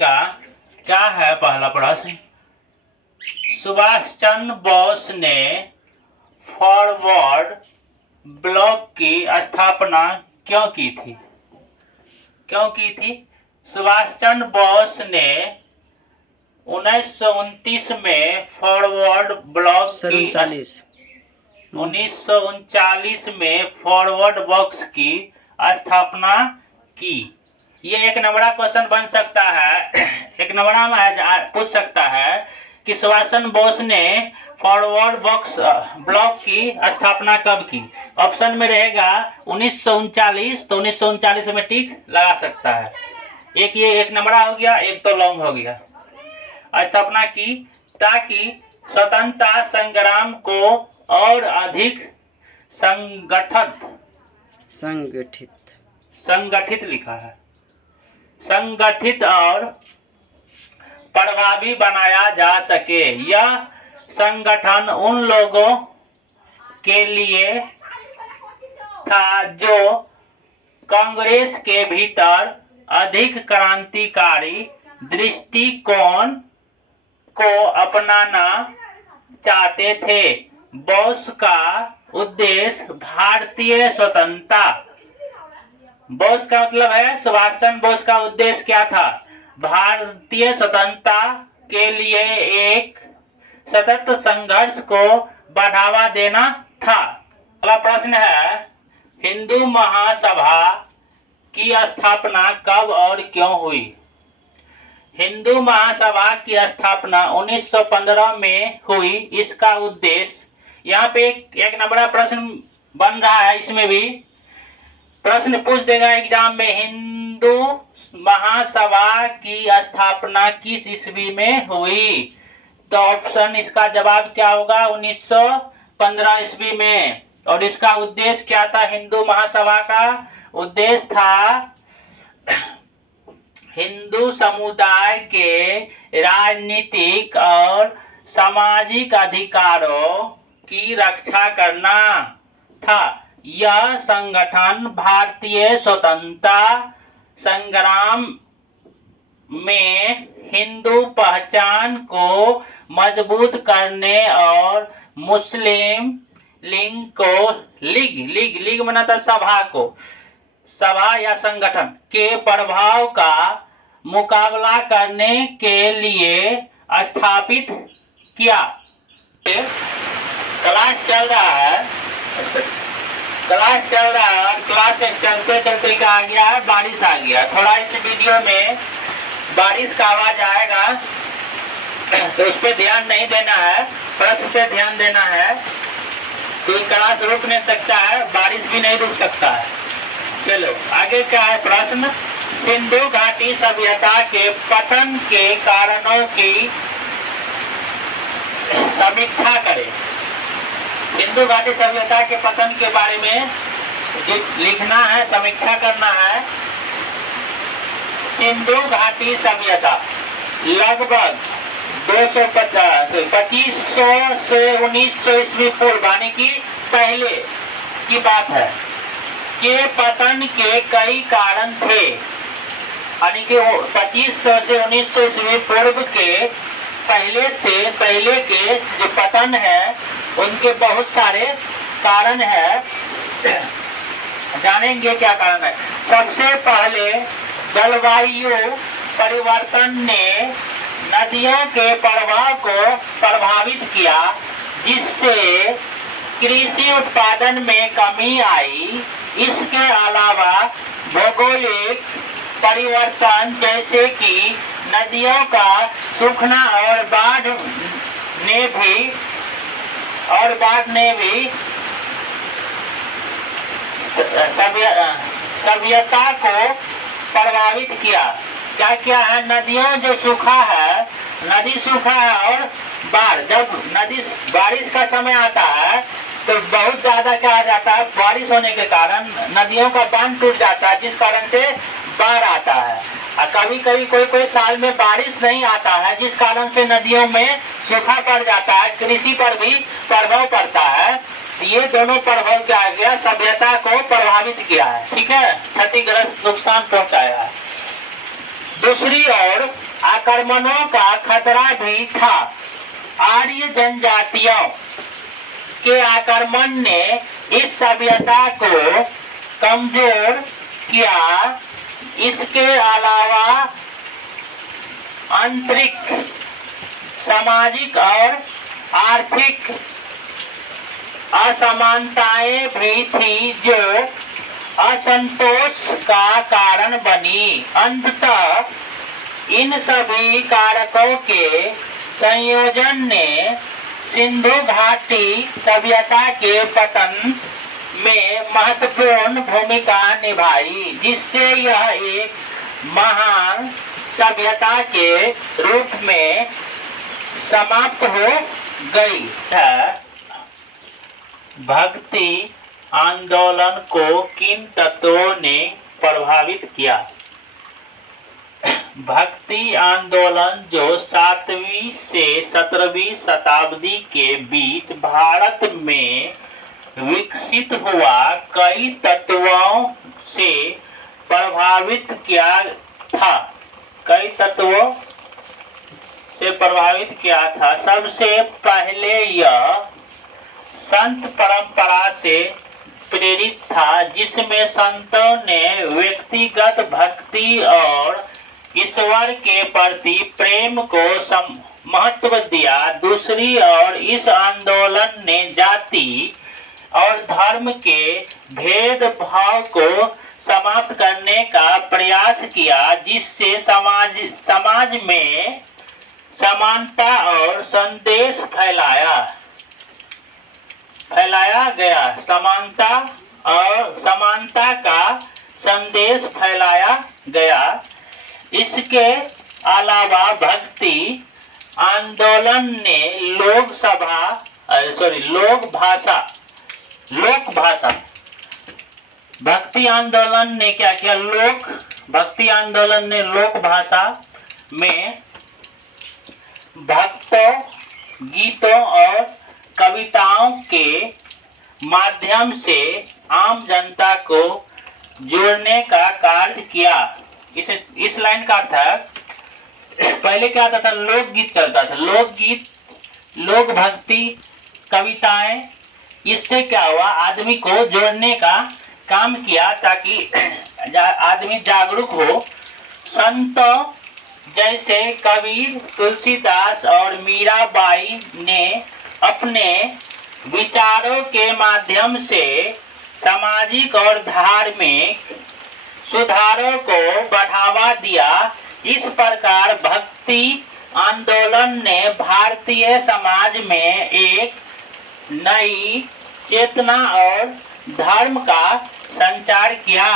का क्या है पहला प्रश्न। सुभाष चंद्र बोस ने फॉरवर्ड ब्लॉक की स्थापना क्यों की थी? सुभाष चंद्र बोस ने 1929 में फॉरवर्ड ब्लॉक की 1939 में फॉरवर्ड बॉक्स की स्थापना की। ये एक नंबरा क्वेश्चन बन सकता है, एक नंबरा में पूछ सकता है कि सुभाष चंद्र बोस ने फॉरवर्ड बॉक्स ब्लॉक की स्थापना कब की। ऑप्शन में रहेगा 1939, तो 1939 में टिक लगा सकता है। एक ये एक नंबरा हो गया, एक तो लॉन्ग हो गया। स्थापना की ताकि स्वतंत्रता संग्राम को और अधिक संगठित लिखा है, संगठित और प्रभावी बनाया जा सके। यह संगठन उन लोगों के लिए था जो कांग्रेस के भीतर अधिक क्रांतिकारी दृष्टिकोण को अपनाना चाहते थे। बोस का उद्देश्य भारतीय स्वतंत्रता, बोस का मतलब है सुभाष चंद्र बोस का उद्देश्य क्या था? भारतीय स्वतंत्रता के लिए एक सतत संघर्ष को बढ़ावा देना था। अगला प्रश्न है, हिंदू महासभा की स्थापना कब और क्यों हुई? हिंदू महासभा की स्थापना 1915 में हुई। इसका उद्देश्य, यहाँ पे एक नंबर प्रश्न बन रहा है, इसमें भी प्रश्न पूछ देगा एग्जाम में, हिंदू महासभा की स्थापना किस ईस्वी में हुई? तो ऑप्शन इसका जवाब क्या होगा? 1915 ईस्वी में। और इसका उद्देश्य क्या था? हिंदू महासभा का उद्देश्य था हिंदू समुदाय के राजनीतिक और सामाजिक अधिकारों की रक्षा करना था। यह संगठन भारतीय स्वतंत्रता संग्राम में हिंदू पहचान को मजबूत करने और मुस्लिम लीग को लीग माना था सभा या संगठन के प्रभाव का मुकाबला करने के लिए स्थापित किया। क्लास चल रहा है और क्लास चलते क्या आ गया है? बारिश आ गया। थोड़ा इस वीडियो में बारिश का आवाज आएगा तो उस पर ध्यान नहीं देना है, प्रश्न पे ध्यान देना है। तो क्लास रुक नहीं सकता है, बारिश भी नहीं रुक सकता है। चलो आगे क्या है प्रश्न। सिंधु घाटी सभ्यता के पतन के कारणों की समीक्षा करें। सिंधु घाटी सभ्यता के पतन के बारे में लिखना है, समीक्षा करना है। सिंधु घाटी सभ्यता लगभग 2500 से 1900 ईस्वी पूर्व यानी कि पहले की बात है के पतन के कई कारण थे। यानी कि 2500 से 1900 ईस्वी पूर्व के पहले के जो पतन है उनके बहुत सारे कारण है। जानेंगे क्या कारण है। सबसे पहले जलवायु परिवर्तन ने नदियों के प्रवाह को प्रभावित किया, जिससे कृषि उत्पादन में कमी आई। इसके अलावा भौगोलिक परिवर्तन जैसे कि नदियों का सूखना और बाढ़ ने भी सभ्यता को प्रभावित किया। क्या क्या है? नदियों जो नदी सूखा है और बाढ़, जब बारिश का समय आता है तो बहुत ज्यादा क्या आ जाता है, बारिश होने के कारण नदियों का बांध टूट जाता है, जिस कारण से बाढ़ आता है। और कभी कभी कोई साल में बारिश नहीं आता है, जिस कारण से नदियों में सूखा पड़ जाता है, कृषि पर भी प्रभाव पड़ता है। ये दोनों प्रभाव क्या आ गया? सभ्यता को प्रभावित किया है, ठीक है, क्षतिग्रस्त नुकसान पहुंचाया है। दूसरी ओर आक्रमणों का खतरा भी था। आर्य जनजातियों के आक्रमण ने इस सभ्यता को कमजोर किया। इसके अलावा आंतरिक सामाजिक और आर्थिक असमानताएं भी थी जो असंतोष का कारण बनी। अंततः इन सभी कारकों के संयोजन ने सिंधु घाटी सभ्यता के पतन में महत्वपूर्ण भूमिका निभाई, जिससे यह एक महान सभ्यता के रूप में समाप्त हो गई। भक्ति आंदोलन को किन तत्वों ने प्रभावित किया? भक्ति आंदोलन जो 7वीं से 17वीं शताब्दी के बीच भारत में विकसित हुआ, कई तत्वों से प्रभावित किया था। कई तत्वों से प्रभावित किया था। सबसे पहले यह संत परंपरा से प्रेरित था, जिसमें संतों ने व्यक्तिगत भक्ति और ईश्वर के प्रति प्रेम को महत्व दिया। दूसरी ओर इस आंदोलन ने जाति और धर्म के भेदभाव को समाप्त करने का प्रयास किया, जिससे समाज में समानता और संदेश फैलाया गया। समानता का संदेश फैलाया गया। इसके अलावा भक्ति आंदोलन ने लोक भाषा भक्ति आंदोलन ने क्या किया? भक्ति आंदोलन ने लोक भाषा में भक्तों, गीतों और कविताओं के माध्यम से आम जनता को जोड़ने का कार्य किया। इस लाइन का अर्थ, पहले क्या आता था? लोकगीत चलता था। लोकगीत, लोक भक्ति, कविताएं, इससे क्या हुआ? आदमी को जोड़ने का काम किया ताकि आदमी जागरूक हो। संतों जैसे कबीर, तुलसीदास और मीराबाई ने अपने विचारों के माध्यम से सामाजिक और धार्मिक सुधारों को बढ़ावा दिया। इस प्रकार भक्ति आंदोलन ने भारतीय समाज में एक नई चेतना और धर्म का संचार किया।